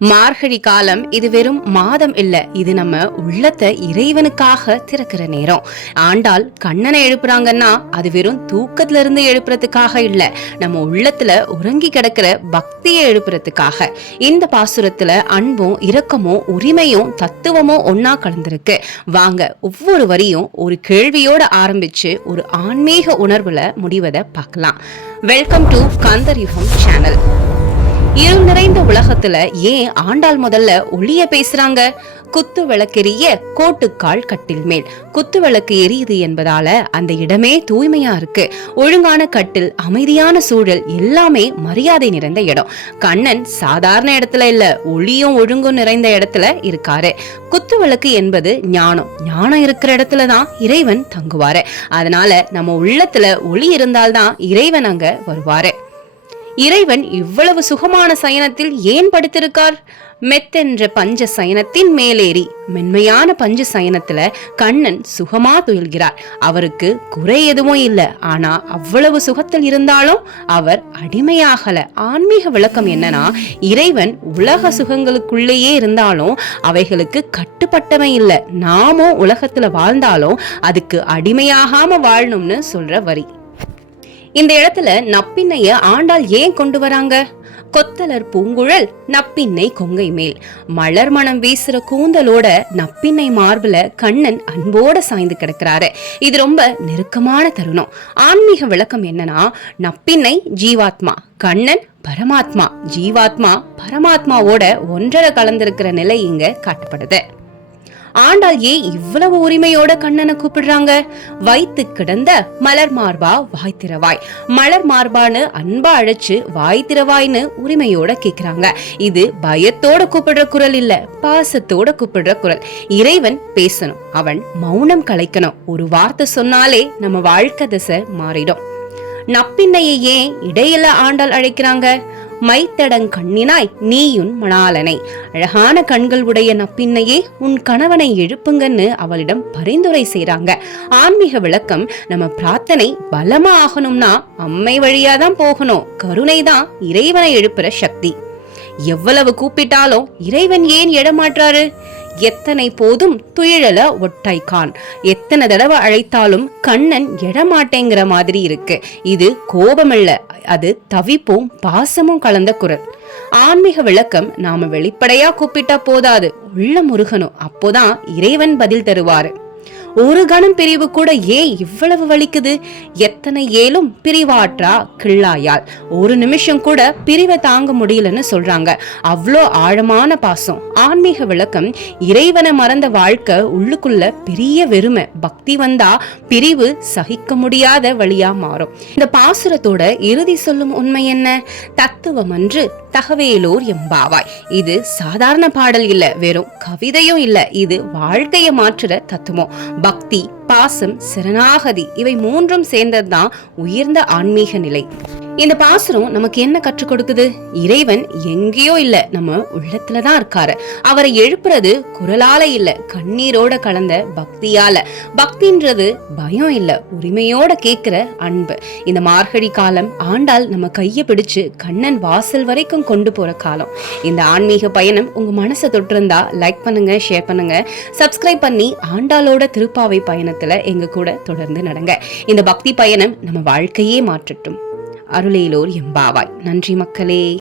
மார்கழி காலம் இது வெறும் மாதம் இல்ல. இது நம்ம உள்ளத்தை இறைவனுக்காக திறக்கிற நேரம். ஆண்டாள் கண்ணனை எழுப்புறாங்கன்னா அது வெறும் தூக்கத்துல இருந்து எழுப்புறதுக்காக இல்ல. நம்ம உள்ளத்துல உறங்கி கிடக்கிற பக்தியை எழுப்புறதுக்காக. இந்த பாசுரத்துல அன்பும் இரக்கமும் உரிமையும் தத்துவமும் ஒன்னா கலந்திருக்கு. வாங்க ஒவ்வொரு வரியும் ஒரு கேள்வியோட ஆரம்பிச்சு ஒரு ஆன்மீக உணர்வுல முடிவதை பார்க்கலாம். வெல்கம் டு கந்தர் யுகம் சேனல் இருள் நிறைந்த உலகத்துல ஏன் ஆண்டாள் முதல்ல ஒளிய பேசுறாங்க? குத்து விளக்கெரிய கோட்டுக்கால் கட்டில் மேல். குத்து விளக்கு எரியுது என்பதால அந்த இடமே தூய்மையா இருக்கு. ஒழுங்கான கட்டில் அமைதியான சூழல் எல்லாமே மரியாதை நிறைந்த இடம். கண்ணன் சாதாரண இடத்துல இல்ல ஒளியும் ஒழுங்கும் நிறைந்த இடத்துல இருக்காரு. குத்து விளக்கு என்பது ஞானம். ஞானம் இருக்கிற இடத்துல தான் இறைவன் தங்குவாரு. அதனால நம்ம உள்ளத்துல ஒளி இருந்தால்தான் இறைவன் அங்க வருவாரு. இறைவன் இவ்வளவு சுகமான சயனத்தில் ஏன் படுத்திருக்கார்? மெத்தென்ற பஞ்ச சயனத்தின் மேலேறி மென்மையான பஞ்ச சயனத்துல கண்ணன் சுகமா துயில்கிறார். அவருக்கு குறை எதுவும் இல்லை. ஆனா அவ்வளவு சுகத்தில் இருந்தாலும் அவர் அடிமையாகல. ஆன்மீக விளக்கம் என்னன்னா இறைவன் உலக சுகங்களுக்குள்ளேயே இருந்தாலும் அவைகளுக்கு கட்டுப்பட்டவன் இல்லை. நாமும் உலகத்துல வாழ்ந்தாலும் அதுக்கு அடிமையாகாம வாழணும்னு சொல்ற வரி. இந்த இடத்துல நப்பின்னைய ஆண்டாள் ஏன் கொண்டு வராங்க? கொத்தலர் பூங்குழல் நப்பின்னை கொங்கை மேல். மலர் மனம் வீசுற கூந்தலோட நப்பின்னை மார்புல கண்ணன் அன்போட சாய்ந்து கிடக்கிறாரு. இது ரொம்ப நெருக்கமான தருணம். ஆன்மீக விளக்கம் என்னன்னா நப்பின்னை ஜீவாத்மா கண்ணன் பரமாத்மா ஜீவாத்மா பரமாத்மாவோட ஒன்றரை கலந்திருக்கிற நிலை இங்க காட்டப்படுது. ஆண்டாள் ஏன் இவ்வளவு உரிமையோட கண்ணனை கூப்பிடுறாங்க? வைத்து கிடந்த மலர் மார்பா வாய் திறவாய். மலர் மார்பான்னு அன்பா அழைச்சு வாய் திறவாய்னு உரிமையோட கேக்குறாங்க. இது பயத்தோட கூப்பிடுற குரல் இல்ல பாசத்தோட கூப்பிடுற குரல். இறைவன் பேசணும் அவன் மௌனம் கலைக்கணும். ஒரு வார்த்தை சொன்னாலே நம்ம வாழ்க்கை திசை மாறிடும். நப்பின்னையை ஏன் இடையில ஆண்டாள் அழைக்கிறாங்க? மைத்தடங் கண்ணினாய் நீயுன் மணாலனை. அழகான கண்கள் உடைய நப்பின்னையே உன் கணவனை எழுப்புங்கன்னு அவளிடம் பரிந்துரை செய்றாங்க. ஆன்மீக விளக்கம் நம்ம பிரார்த்தனை பலமா ஆகணும்னா அம்மை வழியா தான் போகணும். கருணை தான் இறைவனை எழுப்புற சக்தி. எவ்வளவு கூப்பிட்டாலும் இறைவன் ஏன் எடமாற்றாரு எத்தனை போதும் துயிழல ஒட்டைக்கான். எத்தனை தடவை அழைத்தாலும் கண்ணன் எடமாட்டேங்கிற மாதிரி இருக்கு. இது கோபமில்ல அது தவிப்பும் பாசமும் கலந்த குரல். ஆன்மீக விளக்கம் நாம வெளிப்படையா கூப்பிட்டா போதாது. உள்ள முருகனும் அப்போதான் இறைவன் பதில் தருவாரு. ஒரு கணம் பிரிவு கூட ஏன் இவ்வளவு வலிக்குது? எத்தனை ஏலும் பிரிவாற்றா கிள்ளாயால். ஒரு நிமிஷம் கூட பிரிவை தாங்க முடியலன்னு சொல்றாங்க. அவ்வளோ ஆழமான பாசம் ஆன்மீக விளக்கம் இறைவனை மறந்த வாழ்க்கை உள்ளுக்குள்ள பெரிய வெறுமை. பக்தி வந்தா பிரிவு சகிக்க முடியாத வழியா மாறும். இந்த பாசுரத்தோட இறுதி சொல்லும் உண்மை என்ன? தத்துவம் அன்று தகவேலோர் எம்பாவாய். இது சாதாரண பாடல் இல்ல வெறும் கவிதையும் இல்ல இது வாழ்க்கையை மாற்றுற தத்துவம். பக்தி பாசம் சரணாகதி. இவை மூன்றும் சேர்ந்ததுதான் உயர்ந்த ஆன்மீக நிலை. இந்த பாசுரம் நமக்கு என்ன கற்றுக் கொடுக்குது இறைவன் எங்கேயோ இல்ல நம்ம உள்ளத்துல தான் இருக்காரு. அவரை எழுப்புறது குரலால இல்ல கண்ணீரோட கலந்த பக்தியால. பக்தின்றது பயம் இல்ல உரிமையோட கேக்குற அன்பு. இந்த மார்கழி காலம் ஆண்டாள் நம்ம கைய பிடிச்சு கண்ணன் வாசல் வரைக்கும் கொண்டு போற காலம். இந்த ஆன்மீக பயணம் உங்க மனசை தொட்டிருந்தா லைக் பண்ணுங்க ஷேர் பண்ணுங்க. சப்ஸ்கிரைப் பண்ணி ஆண்டாளோட திருப்பாவை பயணத்துல எங்க கூட தொடர்ந்து நடங்க. இந்த பக்தி பயணம் நம்ம வாழ்க்கையே மாற்றட்டும். அருளேலோர் எம்பாவாய் நன்றி மக்களே.